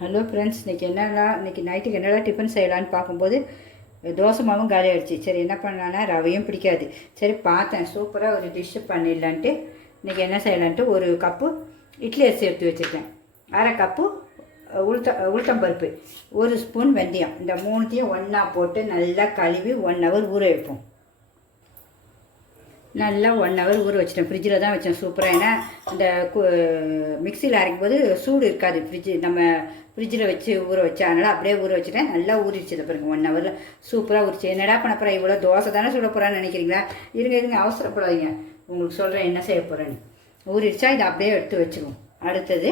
Hello friends இன்றைக்கி என்னடா இன்றைக்கி நைட்டுக்கு என்னடா டிஃபன் செய்யலான்னு பார்க்கும்போது தோசை மாவும் காலி சரி என்ன பண்ணலான்னா ரவையும் பிடிக்காது. சரி பார்த்தேன். சூப்பராக ஒரு டிஷ்ஷு பண்ணிடலான்ட்டு இன்றைக்கி என்ன செய்யலான்ட்டு ஒரு கப்பு இட்லி அரிசி எடுத்து வச்சுருக்கேன். அரை கப்பு உளுத்த உளுத்தம்பருப்பு. ஒரு ஸ்பூன் வெந்தயம். இந்த மூணுத்தையும் ஒன்றா போட்டு நல்லா கழுவி ஒன் ஹவர் ஊற வைப்போம். நல்லா ஒன் ஹவர் ஊற வச்சிட்டேன். ஃப்ரிட்ஜில் தான் வச்சேன். சூப்பராக ஏன்னா இந்த மிக்சியில் அரைக்கும் போது சூடு இருக்காது. ஃப்ரிட்ஜு நம்ம ஃப்ரிட்ஜில் வச்சு ஊற வச்சா. அதனால் அப்படியே ஊற வச்சுட்டேன். நல்லா ஊறிடுச்சு இதை பாருங்க. ஒன் ஹவரில் சூப்பராக ஊறிச்சு என்னடா பண்ண போகிறேன் இவ்வளோ தோசை தானே சுட போகிறான்னு நினைக்கிறீங்களா? இருங்க இருங்க. அவசரப்படாதீங்க. உங்களுக்கு சொல்கிறேன் என்ன செய்ய போகிறேன்னு ஊறிடுச்சா? இதை அப்படியே எடுத்து வச்சுருவோம். அடுத்தது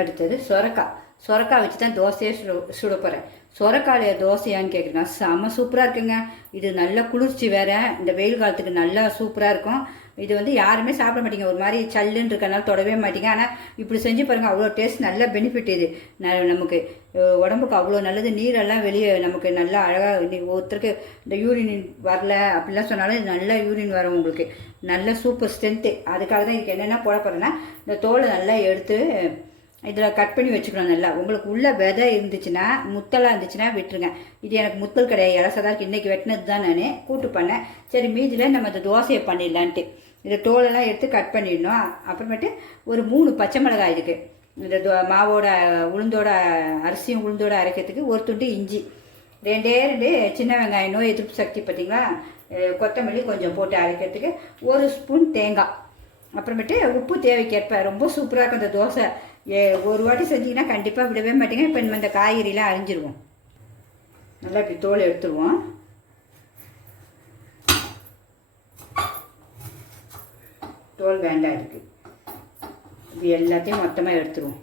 அடுத்தது சொரக்காய். சொரக்காய் வச்சு தான் தோசையே சுட சுட போகிறேன் சொரக்காய தோசையான்னு கேட்குறேன் செம்ம சூப்பராக இருக்குங்க. இது நல்ல குளிர்ச்சி வேறு. இந்த வெயில் காலத்துக்கு நல்லா சூப்பராக இருக்கும். இது வந்து யாருமே சாப்பிட மாட்டீங்க. ஒரு மாதிரி சல்லுன்னு இருக்கனால தொடவே மாட்டீங்க. ஆனால் இப்படி செஞ்சு பாருங்கள் அவ்வளோ டேஸ்ட் நல்ல பெனிஃபிட் இது. ந- நமக்கு உடம்புக்கு அவ்வளோ நல்லது. நீரெல்லாம் வெளியே நமக்கு நல்லா அழகாக இன்னைக்கு ஒருத்தருக்கு இந்த யூரின் வரல அப்படிலாம் சொன்னாலும் இது நல்லா யூரின் வரும் உங்களுக்கு. நல்ல சூப்பர் ஸ்ட்ரென்த்து அதுக்காக தான் இதுக்கு என்னென்ன போட போகிறேன்னா இந்த தோலை நல்லா எடுத்து இதில் கட் பண்ணி வச்சுக்கணும் நல்லா. உங்களுக்கு உள்ள விதை இருந்துச்சுன்னா முத்தலாக இருந்துச்சுன்னா விட்டுருங்க. இது எனக்கு முத்தல் கிடையாது. இலசதா இருக்குது இன்றைக்கி வெட்டினது தான் நான். கூட்டு பண்ணேன். சரி மீதியில் நம்ம இந்த தோசையை பண்ணிடலான்ட்டு. இந்த தோலெல்லாம் எடுத்து கட் பண்ணிடணும். அப்புறமேட்டு ஒரு மூணு பச்சை மிளகாய் இதுக்கு இந்த தோ- மாவோட உளுந்தோட அரிசியும் உளுந்தோட அரைக்கிறதுக்கு ஒரு துண்டு இஞ்சி. ரெண்டே ரெண்டு சின்ன வெங்காயம் நோய் எதிர்ப்பு சக்தி பார்த்திங்களா? கொத்தமல்லி கொஞ்சம் போட்டு அரைக்கிறதுக்கு ஒரு ஸ்பூன் தேங்காய். அப்புறமேட்டு உப்பு தேவைக்கேற்ப. ரொம்ப சூப்பராக இருக்கும் அந்த தோசை. ஏ ஒரு வாட்டி செஞ்சீங்கன்னா கண்டிப்பாக விடவே மாட்டேங்க. இப்போ நம்ம இந்த காய்கறிலாம் அரிஞ்சிருவோம். நல்லா இப்படி தோல் எடுத்துருவோம். தோல் வேண்டாம் இருக்குது இது எல்லாத்தையும் மொத்தமாக எடுத்துருவோம்.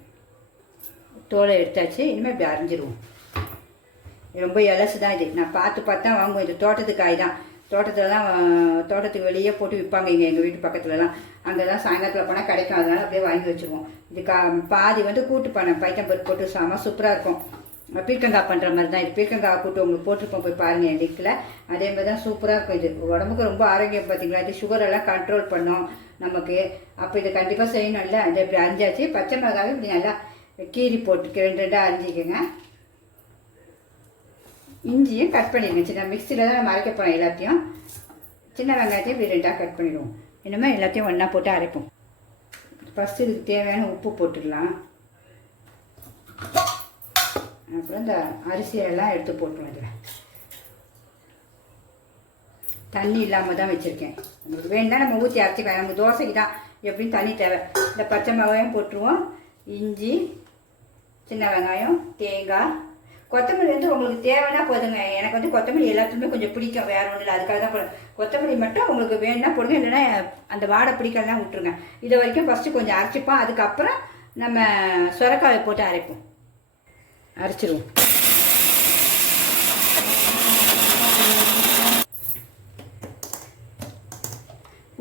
தோலை எடுத்தாச்சு இனிமேல் இப்படி அரிஞ்சிருவோம். ரொம்ப இலசு தான் இது. நான் பார்த்து பார்த்து தான் வாங்குவேன். இது தோட்டத்து காய் தான். தோட்டத்துலலாம் தான் தோட்டத்துக்கு வெளியே போட்டு விற்பாங்க இங்கே எங்கள் வீட்டு பக்கத்துலலாம். அங்கே தான் சாயங்காலத்தில் போனால் கிடைக்கும். அதனால அப்படியே வாங்கி வச்சுருவோம். இது கா பாதி வந்து கூட்டு பண்ணேன் பைத்தம்பருப்பு போட்டு செம சூப்பராக இருக்கும். பீர்க்கங்காய் பண்ணுற மாதிரி தான் இது. பீர்க்கங்காய் கூட்டு உங்களுக்கு போட்டிருப்போம் போய் பாருங்கள் என் லிங்கில் அதே மாதிரி தான் சூப்பராக இருக்கும் இது. உடம்புக்கு ரொம்ப ஆரோக்கியம் பார்த்தீங்களா இது சுகரெல்லாம் கண்ட்ரோல் பண்ணும் நமக்கு. அப்போ இது கண்டிப்பாக செய்யணும்ல. இதை இப்படி அரிஞ்சாச்சு. பச்சை மிளகாவே இப்படி நல்லா கீரி போட்டு ரெண்டு ரெண்டாக அரிஞ்சிக்கோங்க. இஞ்சியும் கட் பண்ணிடுங்க. சின்ன மிக்சியில் தான் நம்ம அரைக்க போகிறோம் எல்லாத்தையும். சின்ன வெங்காயத்தையும் இப்படி ரெண்டாக கட் பண்ணிடுவோம். இனிமேல் எல்லாத்தையும் ஒன்றா போட்டு அரைப்போம். ஃபஸ்ட்டு இதுக்கு தேவையான உப்பு போட்டுடலாம். அப்புறம் இந்த அரிசியெல்லாம் எடுத்து போட்டுருவோம் இதில். தண்ணி இல்லாமல் தான் வச்சுருக்கேன். உங்களுக்கு வேணும்னா நம்ம ஊற்றி அரைச்சிக்கலாம் நம்ம தோசைக்கு தான் எப்படியும் தண்ணி தேவை. இந்த பச்சை மிளகாயும் போட்டுருவோம். இஞ்சி சின்ன வெங்காயம் தேங்காய் கொத்தமல்லி வந்து உங்களுக்கு தேவைன்னா போதுங்க. எனக்கு வந்து கொத்தமல்லி எல்லாத்துக்குமே கொஞ்சம் பிடிக்கும். வேற ஒன்றும் இல்லை. அதுக்காக தான் போடுறேன். கொத்தமல்லி மட்டும் உங்களுக்கு வேணும்னா போடுங்க. இல்லைன்னா அந்த வாடை பிடிக்கலாம் விட்டுருங்க. இது வரைக்கும் ஃபஸ்ட்டு கொஞ்சம் அரைச்சிப்போம். அதுக்கப்புறம் நம்ம சுரக்காயை போட்டு அரைப்போம். அரைச்சிருவோம்.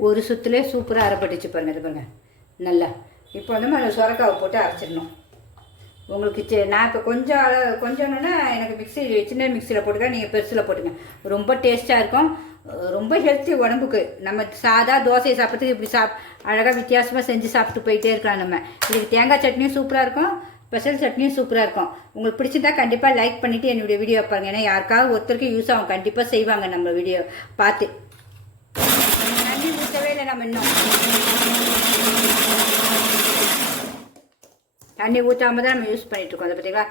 ஒரு சுற்றுலேயே சூப்பராக அரைப்பட்டுச்சு பாருங்க. இது பாருங்க. நல்லா. இப்போ வந்து நம்ம சுரக்காவை போட்டு அரைச்சிடணும். உங்களுக்கு சி- நான் இப்போ கொஞ்சம் அளவு கொஞ்சம்னா எனக்கு மிக்ஸி சின்ன மிக்சியில் போட்டுக்க நீங்கள் பெருசில் போட்டுங்க. ரொம்ப டேஸ்ட்டாக இருக்கும். ரொம்ப ஹெல்த்தி உடம்புக்கு. நம்ம சாதா தோசையை சாப்பிட்றதுக்கு இப்படி சாப் அழகாக வித்தியாசமாக செஞ்சு சாப்பிட்டு போயிட்டே இருக்கலாம் நம்ம. இதுக்கு தேங்காய் சட்னியும் சூப்பராக இருக்கும். ஸ்பெஷல் சட்னியும் சூப்பராக இருக்கும். உங்களுக்கு பிடிச்சிருந்தா கண்டிப்பாக லைக் பண்ணிவிட்டு என்னுடைய வீடியோ பாருங்க. ஏன்னா யாருக்காவது ஒருத்தருக்கு யூஸ் ஆகும். கண்டிப்பாக செய்வாங்க நம்ம வீடியோ பார்த்து. தண்ணி ஊற்றவே இல்லை நம்ம இன்னும். தண்ணி ஊற்றாம தான் நம்ம யூஸ் பண்ணிகிட்ருக்கோம் இருக்கோம். அதை பார்த்தீங்களா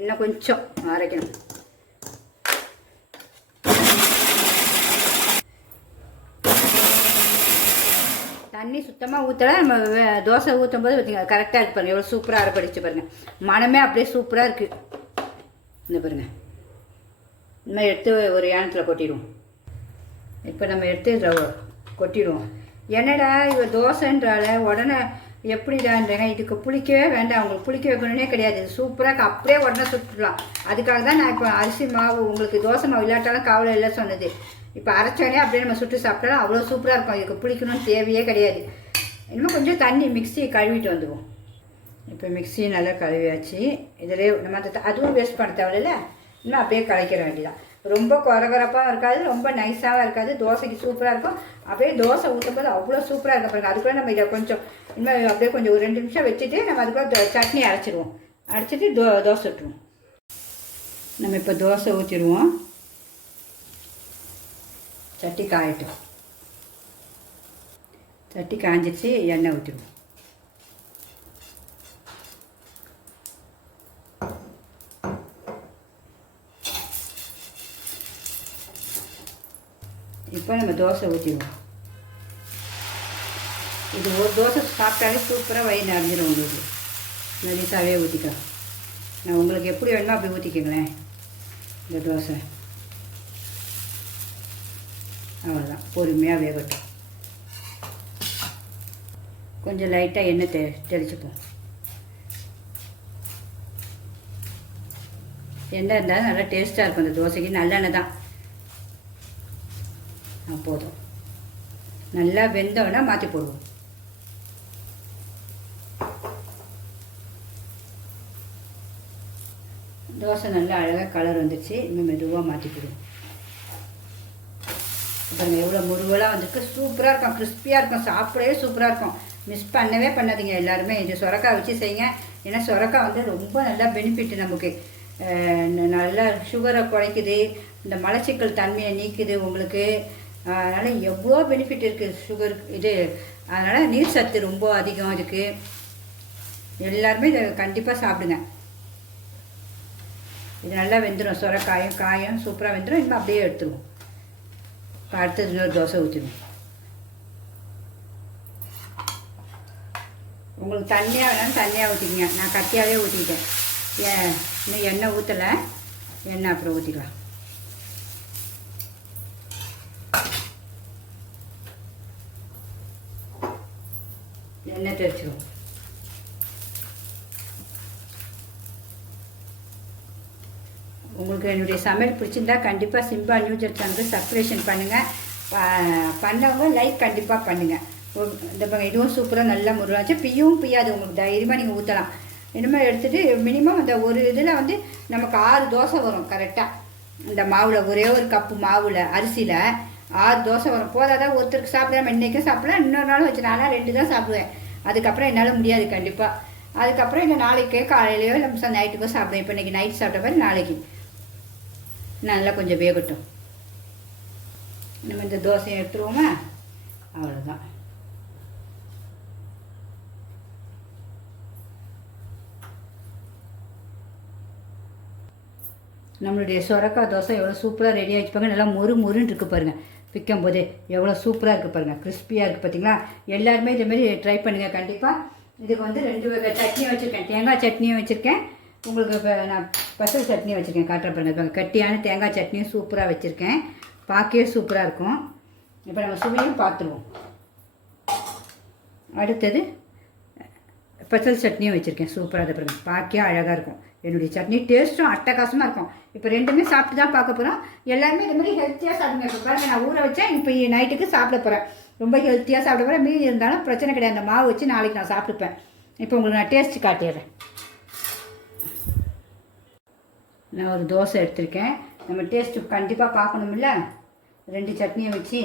இன்னும் கொஞ்சம் அரைக்கணும். தண்ணி சுத்தமாக ஊற்றலாம் நம்ம தோசை ஊற்றும் போது பார்த்திங்க கரெக்டாக இருக்கு பாருங்கள் எவ்வளோ சூப்பராக அரைப்படிச்சு பாருங்கள் மனமே அப்படியே சூப்பராக இருக்குது இந்த பாருங்கள் இந்த மாதிரி எடுத்து ஒரு யானத்தில் கொட்டிடுவோம். இப்போ நம்ம எடுத்து இதில் கொட்டிடுவோம். என்னடா இவ தோசைன்றால உடனே எப்படிடான்றேங்க இதுக்கு புளிக்கவே வேண்டாம். உங்களுக்கு புளிக்க வைக்கணுன்னே கிடையாது. இது சூப்பராக அப்படியே உடனே சுட்டுடலாம். அதுக்காக தான் நான் இப்போ அரிசி மாவு உங்களுக்கு தோசை மாவு இல்லாட்டாலும் கவலை இல்லை சொன்னது. இப்போ அரைச்சோடனே அப்படியே நம்ம சுட்டு சாப்பிட்டாலும் அவ்வளோ சூப்பராக இருக்கும். இதுக்கு புளிக்கணும்னு தேவையே கிடையாது. இன்னும் கொஞ்சம் தண்ணி மிக்ஸி கழுவிட்டு வந்துடுவோம். இப்போ மிக்ஸி நல்லா கழுவியாச்சு. இதிலே நம்ம அந்த அதுவும் வேஸ்ட் பண்ண தேவையில்ல. இன்னும் அப்படியே கலைக்கிற வேண்டியதான் ரொம்ப குறகுறப்பாகவும் இருக்காது ரொம்ப நைஸாகவும் இருக்காது. தோசைக்கு சூப்பராக இருக்கும். அப்படியே தோசை ஊற்றும் போது அவ்வளோ சூப்பராக இருக்கும் பாருங்கள் அதுக்குள்ளே நம்ம இதை கொஞ்சம் இன்னும் அப்படியே கொஞ்சம் ஒரு ரெண்டு நிமிஷம் வச்சுட்டு நம்ம அதுக்குள்ளே சட்னி அரைச்சிடுவோம் அரைச்சிட்டு தோ தோசை விட்டுருவோம் நம்ம இப்போ தோசை ஊற்றிடுவோம் சட்டி காயட்டும். சட்டி காஞ்சிச்சு எண்ணெய் ஊற்றிடுவோம் இப்போ நம்ம தோசை ஊற்றிடுவோம் இது ஒரு தோசை சாப்பிட்டாலே சூப்பராக வயிறு நிறைஞ்சிடும் உங்களுக்கு மெலிசாவே ஊற்றிக்கலாம் நான் உங்களுக்கு எப்படி வேணுமோ அப்படி ஊற்றிக்கங்களேன் இந்த தோசை அவ்வளோதான் பொறுமையாக வேகட்டும் கொஞ்சம் லைட்டாக எண்ணெய் தெ தெளிச்சுப்போம் எண்ணெய் இருந்தாலும் நல்லா டேஸ்ட்டாக இருக்கும் இந்த தோசைக்கு நல்லெண்ணெய் தான் போதும். நல்லா வெந்தோன்னா மாற்றி போடுவோம். தோசை நல்லா அழகாக கலர் வந்துடுச்சு இன்னும் மெதுவாக மாற்றி போடுவோம். பாருங்க எவ்வளோ முருவலாக வந்துருக்கு. சூப்பராக இருக்கும். கிறிஸ்பியாக இருக்கும். சாப்பிடவே சூப்பராக இருக்கும். மிஸ் பண்ணவே பண்ணாதீங்க எல்லாருமே. இது சுரக்காய் வச்சு செய்யுங்க. ஏன்னா சுரக்காய் வந்து ரொம்ப நல்லா பெனிஃபிட் நமக்கு. நல்லா சுகரை குறைக்குது. இந்த மலச்சிக்கல் தன்மையை நீக்குது உங்களுக்கு. அதனால் எவ்வளோ பெனிஃபிட் இருக்குது சுகர் இது அதனால் நீர் சத்து ரொம்ப அதிகம் இருக்குது எல்லாருமே இதை கண்டிப்பாக சாப்பிடுங்க. இது நல்லா வெந்துடும் சுரக்காயும் காயும் சூப்பராக வெந்துடும் இன்னும் அப்படியே எடுத்துருவோம். இப்போ அடுத்தது இன்னொரு தோசை ஊற்றிடுவோம் உங்களுக்கு தண்ணியாக வேணாலும் தண்ணியாக ஊற்றிக்கங்க நான் கட்டியாகவே ஊற்றிக்கிட்டேன் ஏன் இன்னும் எண்ணெய் ஊற்றலை எண்ணெய் அப்புறம் ஊற்றிக்கலாம் எண்ணெய் தெரிச்சிடும் உங்களுக்கு என்னுடைய சமையல் பிடிச்சிருந்தா கண்டிப்பாக சிம்பா நியூஜர் சேனலுக்கு சப்ஸ்கிரேஷன் பண்ணுங்கள் ப- பண்ணவங்க லைக் கண்டிப்பாக பண்ணுங்கள் இந்த பாருங்க இதுவும் சூப்பராக நல்லா முருகாச்சு பியும் பியாது உங்களுக்கு தைரியமாக நீங்கள் ஊற்றலாம் இனிமேல் எடுத்துகிட்டு மினிமம் அந்த ஒரு இதில் வந்து நமக்கு ஆறு தோசை வரும் கரெக்டாக இந்த மாவில் ஒரே ஒரு கப்பு மாவில் அரிசியில் ஆறு தோசை வரும். போதாதான் ஒருத்தருக்கு சாப்பிடாம இன்றைக்கும் சாப்பிடலாம் இன்னொரு நாள் வச்சு நாளாக ரெண்டு தான் சாப்பிடுவேன். அதுக்கப்புறம் என்னால் முடியாது கண்டிப்பாக அதுக்கப்புறம் இந்த நாளைக்கு காலையிலையோ இல்லை நைட்டுக்கோ சாப்பிடுவேன். இப்போ இன்றைக்கி நைட் சாப்பிட்ட மாதிரி நாளைக்கு. நல்லா கொஞ்சம் வேகட்டும். நம்ம இந்த தோசையை எடுத்துருவோமா? அவ்வளோதான் நம்மளுடைய சொரக்காய் தோசை எவ்வளோ சூப்பராக ரெடி ஆகிப்பாங்க நல்லா மொறு மொறுன்னு இருக்கு பாருங்கள் விற்கும் போது எவ்வளோ சூப்பராக இருக்குது பாருங்கள் கிறிஸ்பியாக இருக்குது பார்த்தீங்களா எல்லாருமே இதேமாரி ட்ரை பண்ணுங்கள் கண்டிப்பாக இதுக்கு வந்து ரெண்டு வகை சட்னி வச்சுருக்கேன். தேங்காய் சட்னியும் வச்சுருக்கேன். உங்களுக்கு இப்போ நான் பசல் சட்னி வச்சுருக்கேன் காட்டுற பாருங்கள் கட்டியான தேங்காய் சட்னியும் சூப்பராக வச்சுருக்கேன். பார்க்கவே சூப்பராக இருக்கும். இப்போ நம்ம சுவையும் பார்த்துருவோம். அடுத்தது ஸ்பெஷல் சட்னியும் வச்சுருக்கேன். சூப்பராக அதை பாருங்க. பார்க்கே அழகாக இருக்கும். என்னுடைய சட்னி டேஸ்ட்டும் அட்டகாசமாக இருக்கும். இப்போ ரெண்டுமே சாப்பிட்டு தான் பார்க்க போகிறோம் எல்லாருமே இந்த மாதிரி ஹெல்த்தியாக சாப்பிடுங்க. இப்போ பாருங்கள் நான் ஊற வச்சேன். இப்போ நைட்டுக்கு சாப்பிட போகிறேன் ரொம்ப ஹெல்த்தியாக சாப்பிட போகிறேன் மீதி இருந்தாலும் பிரச்சனை கிடையாது. அந்த மாவு வச்சு நாளைக்கு நான் சாப்பிட்டுப்பேன். இப்போ உங்களுக்கு நான் டேஸ்ட் காட்டிடுறேன். நான் ஒரு தோசை எடுத்திருக்கேன். நம்ம டேஸ்ட்டு கண்டிப்பாக பார்க்கணுமில்ல ரெண்டு சட்னியை வச்சு.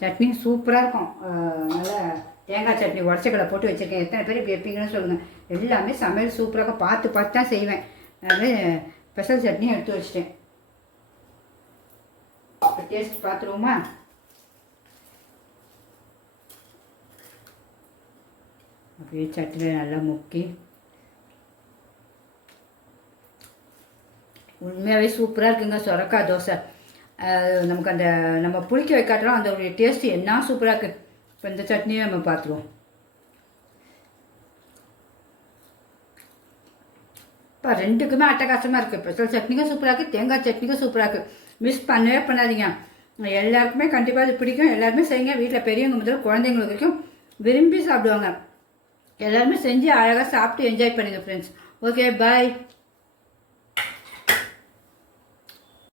சட்னி சூப்பராக இருக்கும். நல்லா தேங்காய் சட்னி உடச்சக்கடலை போட்டு வச்சுருக்கேன். எத்தனை பேர் வைப்பீங்கன்னு சொல்லுங்கள் எல்லாமே சமையல் சூப்பராக பார்த்து பார்த்து தான் செய்வேன். அதனால் ஸ்பெஷல் சட்னியும் எடுத்து வச்சிட்டேன். டேஸ்ட் பார்த்துருவோமா? அப்படியே சட்னி நல்லா முக்கி. உண்மையாகவே சூப்பராக இருக்குங்க சொரக்காய் தோசை. நமக்கு அந்த நம்ம புளிக்க வைக்காட்டுறோம் அந்த டேஸ்ட்டு என்ன சூப்பராக இருக்குது இப்போ இந்த சட்னியை நம்ம பார்த்துருவோம். இப்போ ரெண்டுக்குமே அட்டகாசமாக இருக்குது ஸ்பெஷல் சட்னிக்கும் சூப்பராக இருக்குது தேங்காய் சட்னிக்கும் சூப்பராக இருக்குது மிஸ் பண்ணவே பண்ணாதீங்க. எல்லாருக்குமே கண்டிப்பாக இது பிடிக்கும். எல்லாருமே செய்யுங்க. வீட்டில் பெரியவங்க முதல்ல குழந்தைங்களுக்கு வரைக்கும் விரும்பி சாப்பிடுவாங்க. எல்லாருமே செஞ்சு அழகாக சாப்பிட்டு என்ஜாய் பண்ணுங்கள் ஃப்ரெண்ட்ஸ் ஓகே பாய்